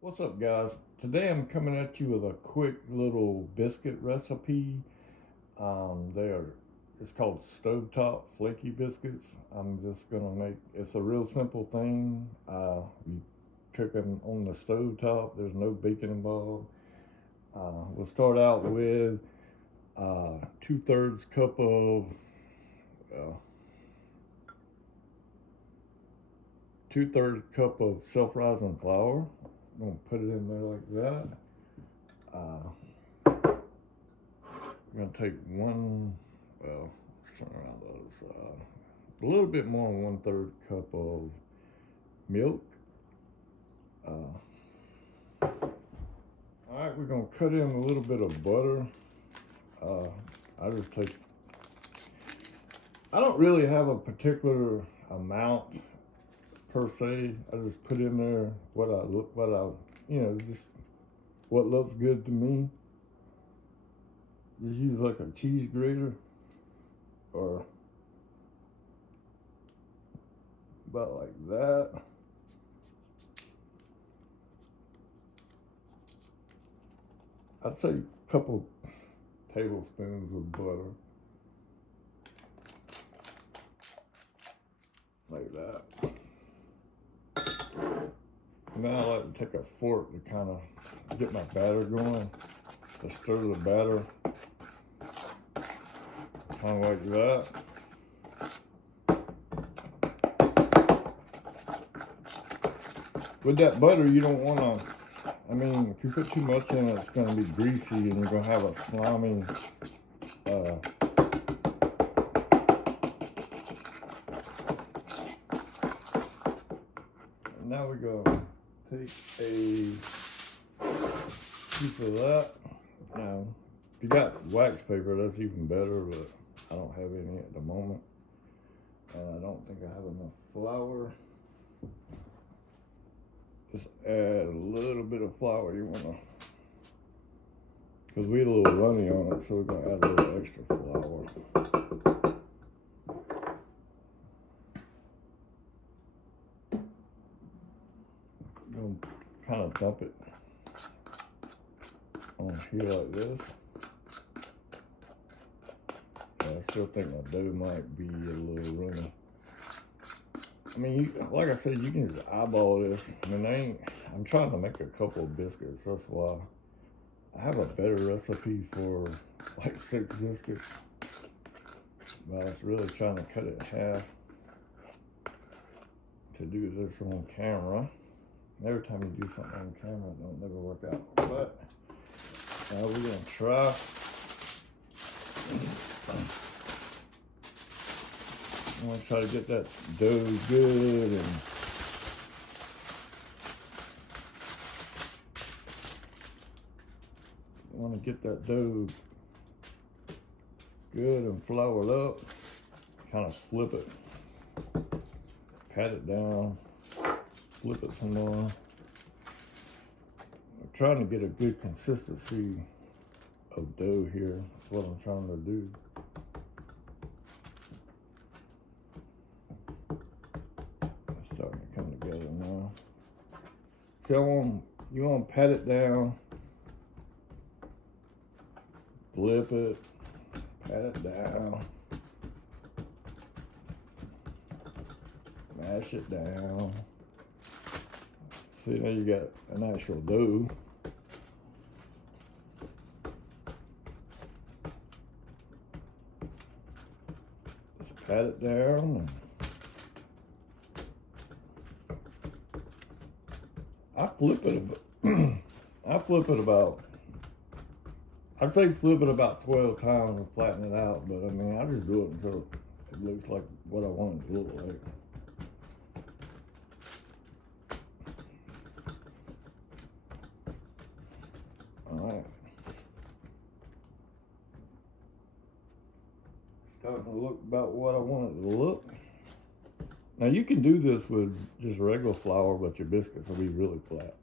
What's up, guys? Today I'm coming at you with a quick little biscuit recipe. It's called stovetop flaky biscuits. I'm just gonna make it's a real simple thing. You cook them on the stovetop. There's no bacon involved. We'll start out with 2/3 cup of uh, 2/3 cup of self-rising flour. I'm gonna put it in there like that. I'm gonna take let's turn around those. A little bit more than 1/3 cup of milk. All right, we're gonna cut in a little bit of butter. Uh, I just take. I don't really have a particular amount per se. I just put in there just what looks good to me. Just use like a cheese grater or about like that. I'd say a couple tablespoons of butter. Like that. And then I like to take a fork to kind of get my batter going. To stir the batter. Kind of like that. With that butter, you don't want to, if you put too much in it, it's going to be greasy and you're going to have a slimy, now we're going to take a piece of that. Now, if you got wax paper, that's even better, but I don't have any at the moment. And I don't think I have enough flour. Just add a little bit of flour you want to, because we had a little runny on it, so we're going to add a little extra flour. I'm going to kind of dump it on here like this. I still think my dough might be a little runny. Like I said, you can just eyeball this. I'm trying to make a couple of biscuits. That's why I have a better recipe for like 6 biscuits. But I was really trying to cut it in half to do this on camera. Every time you do something on camera, it don't never work out. But now we're gonna try. I want to try to get that dough good and want to get that dough good and floured up. Kind of flip it, pat it down, flip it some more. I'm trying to get a good consistency of dough here. That's what I'm trying to do. Starting to come together now. So you want to pat it down, flip it, pat it down, mash it down. See, now you got an actual dough. Just pat it down. I flip it about 12 times and flatten it out, but I just do it until it looks like what I want it to look like. Alright. Starting to look about what I want it to look. Now you can do this with just regular flour, but your biscuits will be really flat.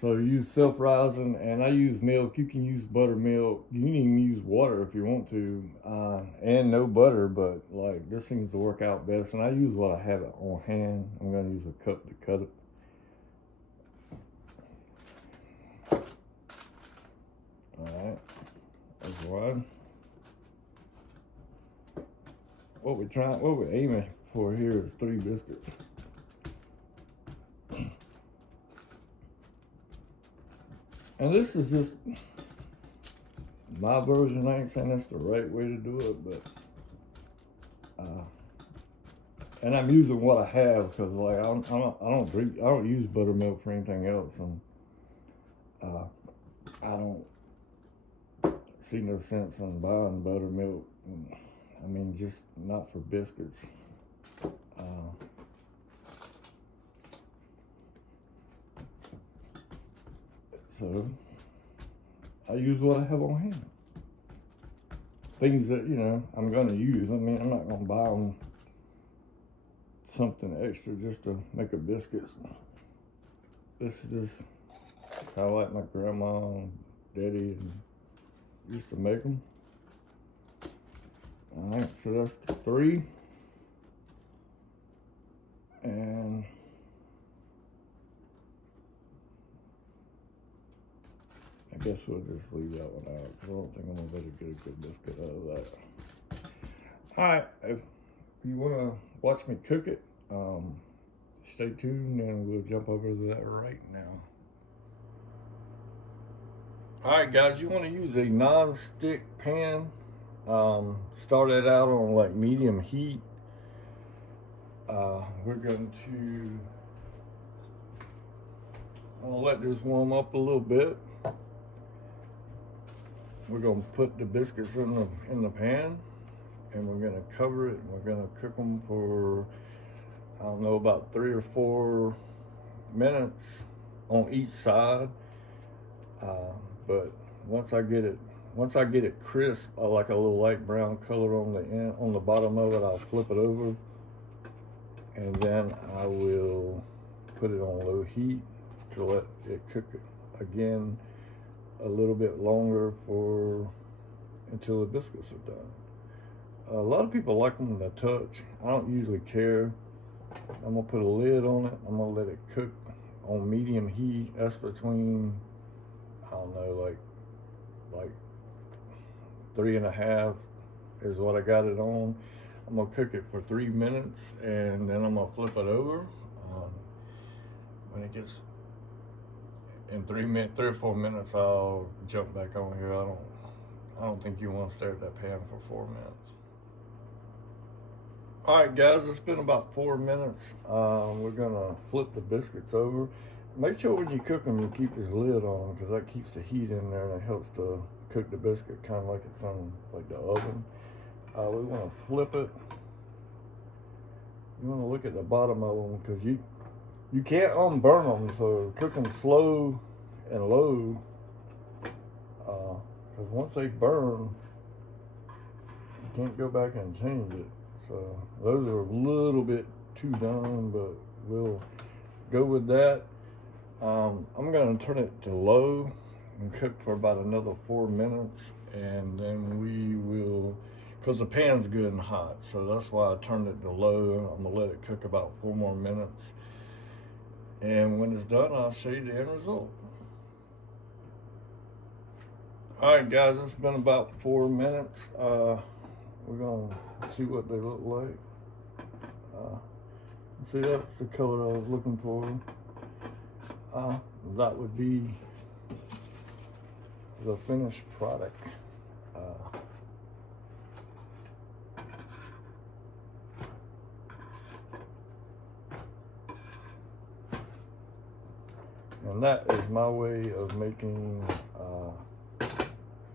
So use self-rising, and I use milk. You can use buttermilk. You can even use water if you want to, and no butter, but like this seems to work out best. And I use what I have on hand. I'm gonna use a cup to cut it. wide. What we're aiming for here is 3 biscuits. And this is just my version. I ain't saying that's the right way to do it, but and I'm using what I have because like I don't use buttermilk for anything else, and I don't see no sense in buying buttermilk. I mean, just not for biscuits. So I use what I have on hand. Things that, you know, I'm going to use. I mean, I'm not going to buy them something extra just to make a biscuit. This is how like my grandma and daddy used to make them. All right, so that's 3. And I guess we'll just leave that one out because I don't think I'm gonna be able to get a good biscuit out of that. All right, if you want to watch me cook it, stay tuned and we'll jump over to that right now. All right, guys, you want to use a non-stick pan. Start it out on like medium heat. We're going to I'll let this warm up a little bit. We're going to put the biscuits in the pan, and we're going to cover it, and we're going to cook them for, I don't know, about 3 or 4 minutes on each side. But once I get it crisp, I like a little light brown color on the bottom of it, I'll flip it over, and then I will put it on low heat to let it cook again a little bit longer until the biscuits are done. A lot of people like them to touch. I don't usually care. I'm gonna put a lid on it. I'm gonna let it cook on medium heat. That's between, I don't know, like 3.5 is what I got it on. I'm gonna cook it for 3 minutes, and then I'm gonna flip it over. When it gets in 3 or 4 minutes, I'll jump back on here. I don't think you want to stay at that pan for 4 minutes. All right, guys, it's been about 4 minutes. We're gonna flip the biscuits over. Make sure when you cook them, you keep this lid on because that keeps the heat in there and it helps to cook the biscuit kind of like it's on like the oven. We want to flip it. You want to look at the bottom of them because you can't unburn them, so cook them slow and low, because once they burn, you can't go back and change it. So those are a little bit too done, but we'll go with that. I'm going to turn it to low and cook for about another 4 minutes, and then we will, because the pan's good and hot, so that's why I turned it to low. I'm going to let it cook about 4 more minutes. And when it's done, I'll show you the end result. All right, guys, it's been about 4 minutes. We're gonna see what they look like. See, that's the color I was looking for. That would be the finished product. And that is my way of making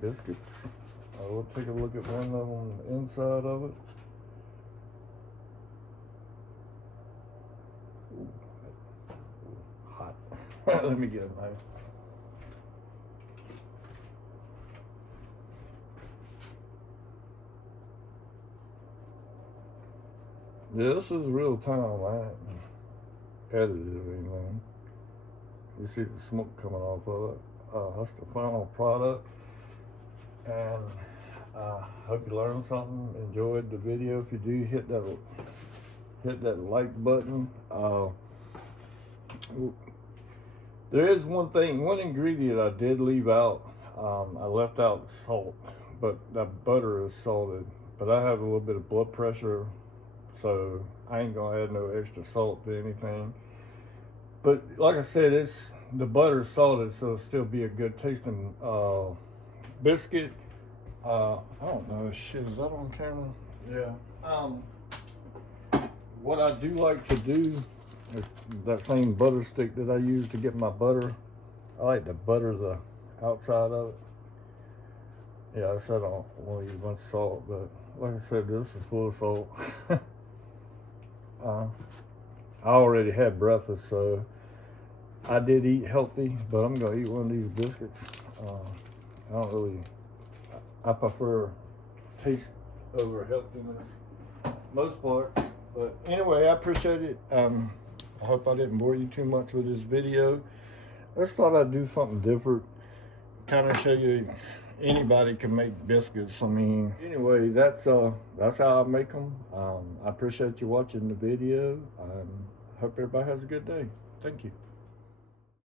biscuits. We'll take a look at one of them on the inside of it. Ooh, hot. Let me get a knife. Yeah, this is real time. I haven't edited or anything. You see the smoke coming off of it. That's the final product. And hope you learned something, enjoyed the video. If you do, hit that like button. There is one ingredient I did leave out. I left out salt, but the butter is salted. But I have a little bit of blood pressure, so I ain't gonna add no extra salt to anything. But like I said, the butter is salted, so it'll still be a good tasting biscuit. I don't know, shit, is that on camera? Yeah. What I do like to do is that same butter stick that I use to get my butter. I like to butter the outside of it. Yeah, I said I don't want to use much salt, but like I said, this is full of salt. I already had breakfast, so I did eat healthy, but I'm gonna eat one of these biscuits. I prefer taste over healthiness most parts. But anyway, I appreciate it. I hope I didn't bore you too much with this video. I just thought I'd do something different, kind of show you anybody can make biscuits. I mean, anyway, that's how I make them. I appreciate you watching the video. Hope everybody has a good day. Thank you.